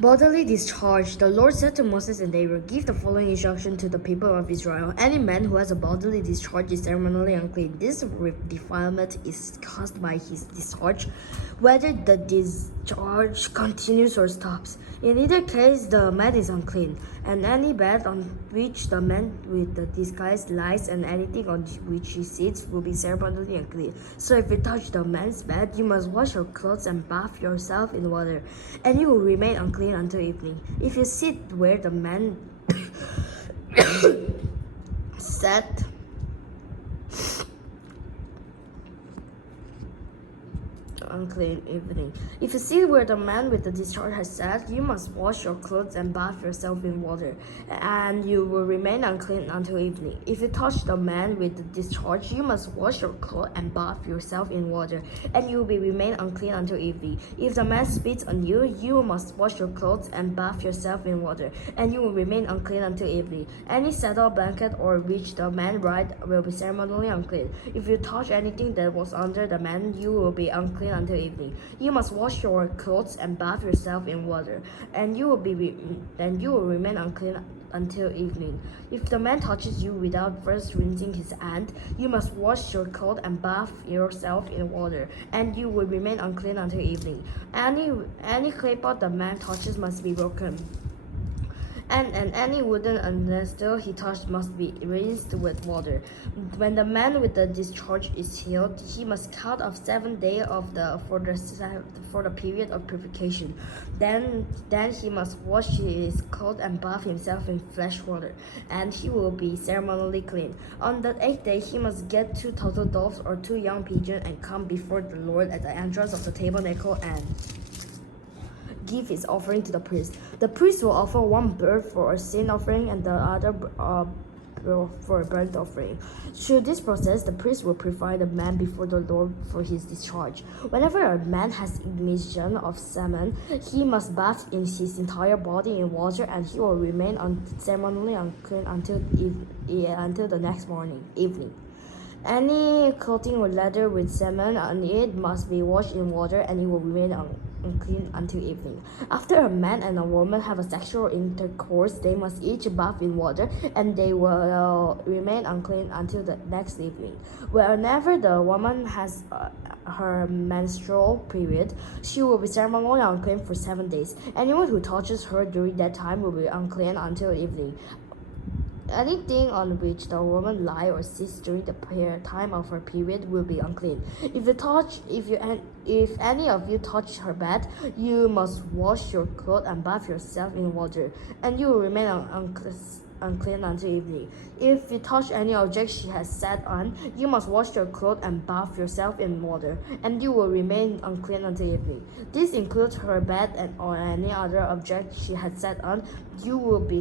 Bodily discharge. The Lord said to Moses and Aaron, "Give the following instruction to the people of Israel. Any man who has a bodily discharge is ceremonially unclean. This defilement is caused by his discharge, whether the discharge continues or stops. In either case, the man is unclean. And any bed on which the man with the disguise lies and anything on which he sits will be ceremonially unclean. So if you touch the man's bed, you must wash your clothes and bath yourself in water, and you will remain unclean until evening. If you sit where the man sat, unclean evening. If you see where the man with the discharge has sat, you must wash your clothes and bath yourself in water, and you will remain unclean until evening. If you touch the man with the discharge, you must wash your clothes and bath yourself in water, and you will remain unclean until evening. If the man spits on you, you must wash your clothes and bath yourself in water, and you will remain unclean until evening. Any saddle, blanket, or which the man ride will be ceremonially unclean. If you touch anything that was under the man, you will be unclean until evening. You must wash your clothes and bath yourself in water, and you will remain unclean until evening. If the man touches you without first rinsing his hand, you must wash your clothes and bath yourself in water, and you will remain unclean until evening. Any clay pot the man touches must be broken. And any wooden utensil he touched must be rinsed with water. When the man with the discharge is healed, he must count off 7 days for the period of purification. Then he must wash his clothes and bath himself in fresh water, and he will be ceremonially clean. On the 8th day, he must get 2 turtle doves or 2 young pigeons and come before the Lord at the entrance of the tabernacle and give his offering to the priest. The priest will offer one bird for a sin offering and the other for a burnt offering. Through this process, the priest will purify the man before the Lord for his discharge. Whenever a man has emission of semen, he must bathe in his entire body in water, and he will remain ceremonially unclean until the next evening. Any clothing or leather with semen on it must be washed in water, and it will remain unclean until evening. After a man and a woman have a sexual intercourse, they must each bathe in water, and they will remain unclean until the next evening. Whenever the woman has her menstrual period, she will be ceremonially unclean for 7 days. Anyone who touches her during that time will be unclean until evening. Anything on which the woman lies or sits during the time of her period will be unclean. If any of you touch her bed, you must wash your clothes and bath yourself in water, and you will remain unclean until evening. If you touch any object she has sat on, you must wash your clothes and bath yourself in water, and you will remain unclean until evening. This includes her bed or any other object she has sat on. You will be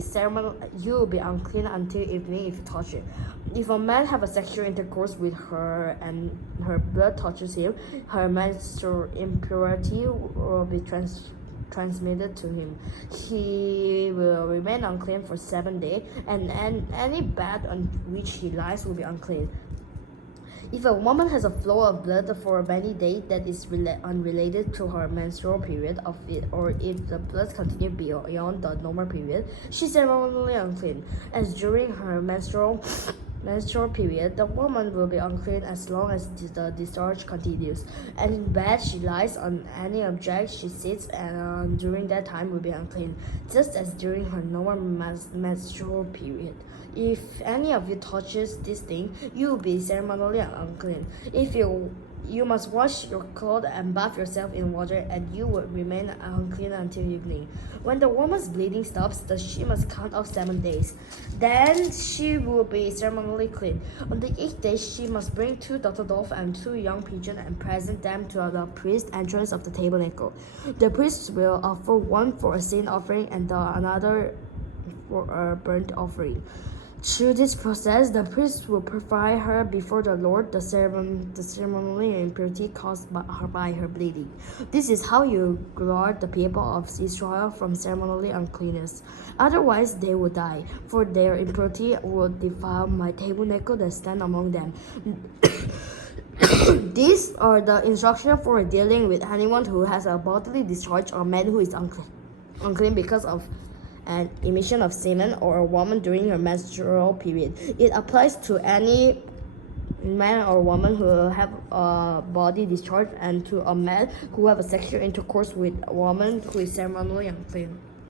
unclean until evening if you touch it. If a man have a sexual intercourse with her and her blood touches him, her menstrual impurity will be transmitted to him. He will remain unclean for 7 days, and any bed on which he lies will be unclean. If a woman has a flow of blood for many days that is unrelated to her menstrual period or if the blood continues beyond the normal period, she is ceremonially unclean. As during her menstrual period, the woman will be unclean as long as the discharge continues. And in bed she lies on any object she sits and during that time will be unclean, just as during her normal menstrual period. If any of you touches this thing, you will be ceremonially unclean. You must wash your clothes and bath yourself in water, and you will remain unclean until evening. When the woman's bleeding stops, she must count off 7 days. Then she will be ceremonially clean. On the 8th day, she must bring 2 turtle doves and 2 young pigeons and present them to the priest's entrance of the tabernacle. The priest will offer one for a sin offering and another for a burnt offering. Through this process, the priest will purify her before the Lord, the ceremonial impurity caused by her bleeding. This is how you guard the people of Israel from ceremonial uncleanness. Otherwise, they will die, for their impurity will defile my tabernacle that stand among them. These are the instructions for dealing with anyone who has a bodily discharge or man who is unclean. unclean because of an emission of semen or a woman during her menstrual period. It applies to any man or woman who have a body discharge and to a man who have a sexual intercourse with a woman who is ceremonially unclean.